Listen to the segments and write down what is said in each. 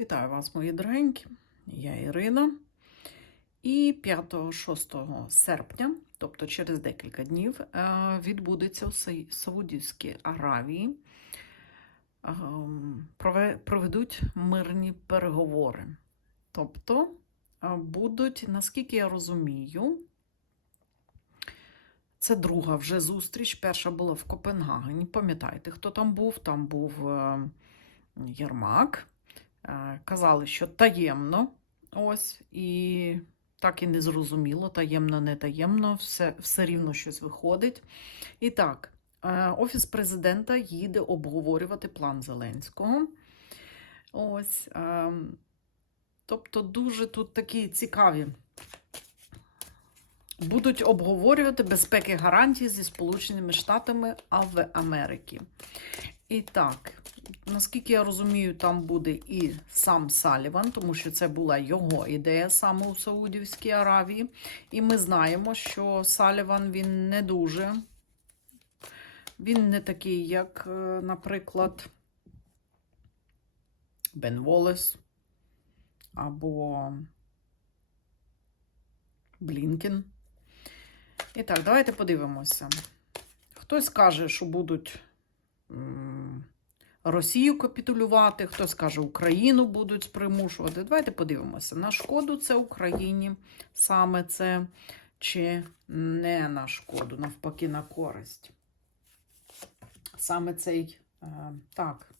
Вітаю вас, мої дорогенькі. Я Ірина. І 5-6 серпня, тобто через декілька днів, е, відбудеться у Саудівській Аравії. ем, Проведуть мирні переговори. Тобто е, будуть, наскільки я розумію, це друга вже зустріч. Перша була в Копенгагені. Пам'ятаєте, хто там був? Там був е, Єрмак. Е, Казали, що таємно. Ось, і так і не зрозуміло, таємно, не таємно, все, все рівно щось виходить. І так, е, Офіс президента їде обговорювати план Зеленського. Ось. е, Тобто, дуже тут такі цікаві. Будуть обговорювати безпеки гарантії зі Сполученими Штатами Ав- Америки. І так, наскільки я розумію, там буде і сам Саліван, тому що це була його ідея саме у Саудівській Аравії. І ми знаємо, що Саліван він не дуже. Він не такий, як, е, наприклад, Бен Волес або Блінкен. І так, давайте подивимося. Хтось каже, що будуть Росію капітулювати, хтось каже, Україну будуть примушувати. Давайте подивимося, на шкоду це Україні саме це, чи не на шкоду, навпаки, на користь. Саме цей е, так.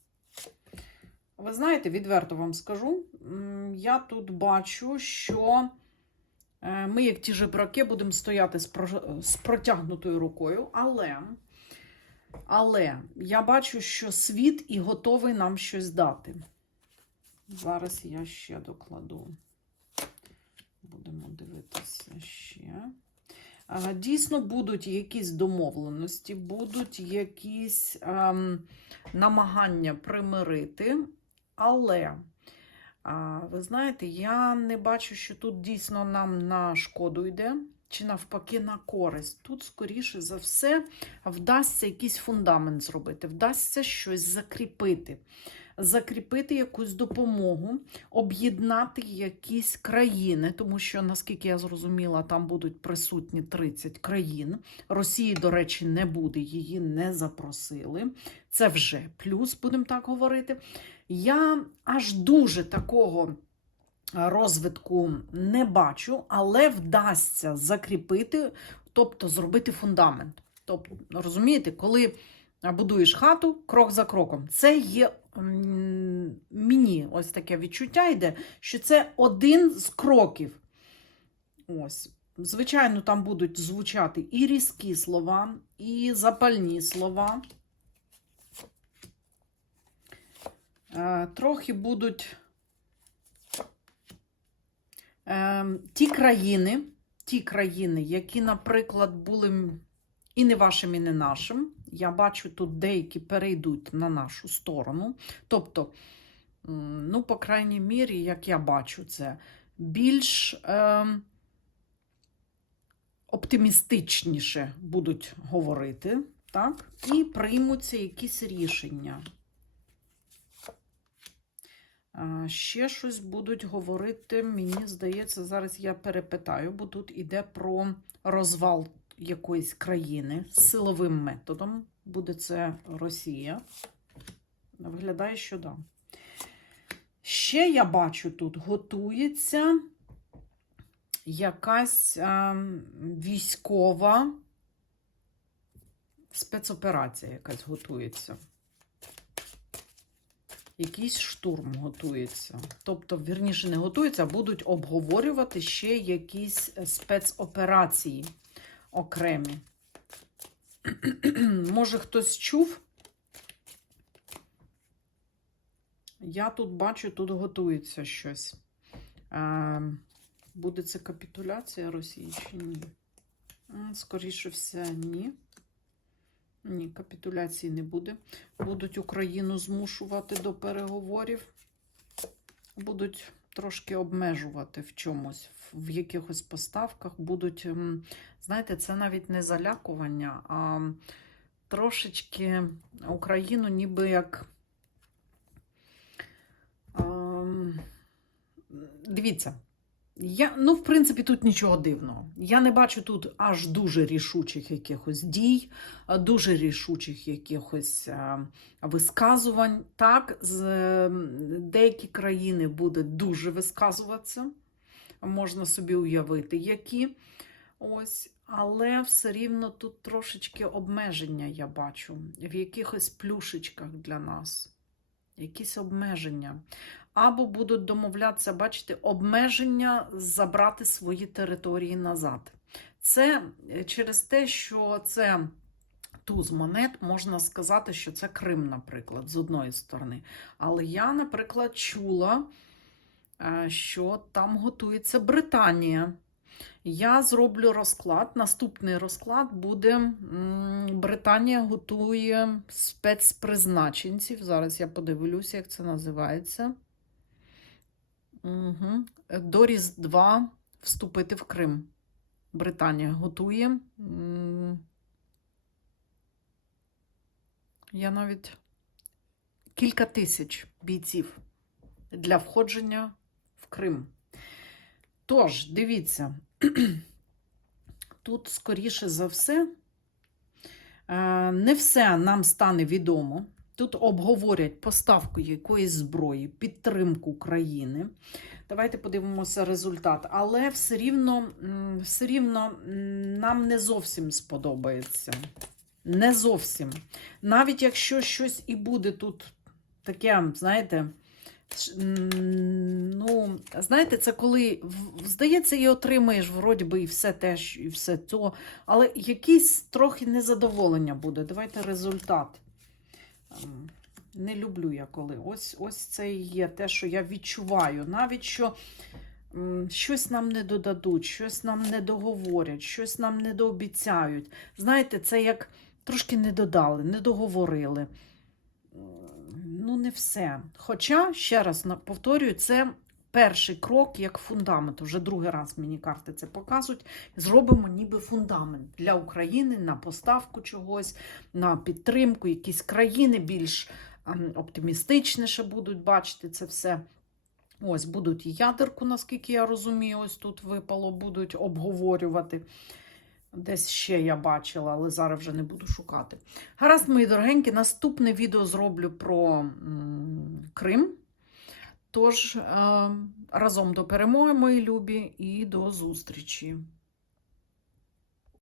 Ви знаєте, відверто вам скажу, я тут бачу, що е, ми, як ті жебраки, будемо стояти з протягнутою рукою, але, але я бачу, що світ і готовий нам щось дати. Зараз я ще докладу. Будемо дивитися ще. Дійсно, будуть якісь домовленості, будуть якісь ем, намагання примирити, але ви знаєте, я не бачу, що тут дійсно нам на шкоду йде, чи навпаки на користь. Тут, скоріше за все, вдасться якийсь фундамент зробити, вдасться щось закріпити. Закріпити якусь допомогу, об'єднати якісь країни, тому що, наскільки я зрозуміла, там будуть присутні 30 країн. Росії, до речі, не буде, її не запросили. Це вже плюс, будемо так говорити. Я аж дуже такого розвитку не бачу, але вдасться закріпити, тобто зробити фундамент. Тобто, розумієте, коли будуєш хату крок за кроком, це є мені ось таке відчуття йде, що це один з кроків. Ось. Звичайно, там будуть звучати і різкі слова, і запальні слова. Е, Трохи будуть ті країни, ті країни, які, наприклад, були і не вашим, і не нашим. Я бачу, тут деякі перейдуть на нашу сторону. Тобто, ну, по крайній мірі, як я бачу це, більш е, оптимістичніше будуть говорити, так? І приймуться якісь рішення. А, Ще щось будуть говорити, мені здається, зараз я перепитаю, бо тут іде про розвал якоїсь країни силовим методом. Буде це Росія. Виглядає, що да. Ще я бачу, тут готується якась ем, військова спецоперація якась готується. Якийсь штурм готується. Тобто, вірніше, не готується, а будуть обговорювати ще якісь е, спецоперації окремі. Може, хтось чув? Я тут бачу, тут готується щось. Буде це капітуляція Росії чи ні? Скоріше все, ні. Ні, капітуляції не буде. Будуть Україну змушувати до переговорів. Будуть трошки обмежувати в чомусь, в- якихось поставках. Будуть, знаєте, це навіть не залякування, а трошечки Україну ніби як. ем, дивіться. Я, ну, в принципі, тут нічого дивного. Я не бачу тут аж дуже рішучих якихось дій, дуже рішучих якихось висказувань. Так, з, деякі країни будуть дуже висказуватися, можна собі уявити, які. Ось, але все рівно тут трошечки обмеження я бачу в якихось плюшечках для нас. Якісь обмеження. Або будуть домовлятися, бачите, обмеження забрати свої території назад. Це е, через те, що це туз монет, можна сказати, що це Крим, наприклад, з одної сторони. Але я, наприклад, чула, е, що там готується Британія. Я зроблю розклад. Наступний розклад буде Британія готує спецпризначенців. Зараз я подивлюся, як це називається. Угу. До Різдва вступити в Крим. Британія готує. Я навіть кілька тисяч бійців для входження в Крим. Тож, дивіться, тут, скоріше за все, е, не все нам стане відомо. Тут обговорять поставку якоїсь зброї, підтримку країни. Давайте подивимося результат. Але все рівно, все рівно нам не зовсім сподобається. Не зовсім. Навіть якщо щось і буде тут таке, знаєте, ну, знаєте, це коли здається, і отримаєш вроді би і все теж, і все то, але якесь трохи незадоволення буде. Давайте результат. Не люблю я коли. Ось, ось це і є те, що я відчуваю. Навіть що щось нам не додадуть, щось нам не договорять, щось нам не дообіцяють. Знаєте, це як трошки не додали, не договорили. Ну, не все. Хоча, ще раз повторюю, це перший крок як фундамент. Вже другий раз мені карти це показують. Зробимо ніби фундамент для України на поставку чогось, на підтримку, якісь країни більш ем, оптимістичніше будуть бачити це все. Ось будуть ядерку, наскільки я розумію, ось тут випало, будуть обговорювати. Десь ще я бачила, але зараз вже не буду шукати. Гаразд, мої дорогенькі, наступне відео зроблю про Крим. Тож, е, разом до перемоги, мої любі, і до зустрічі!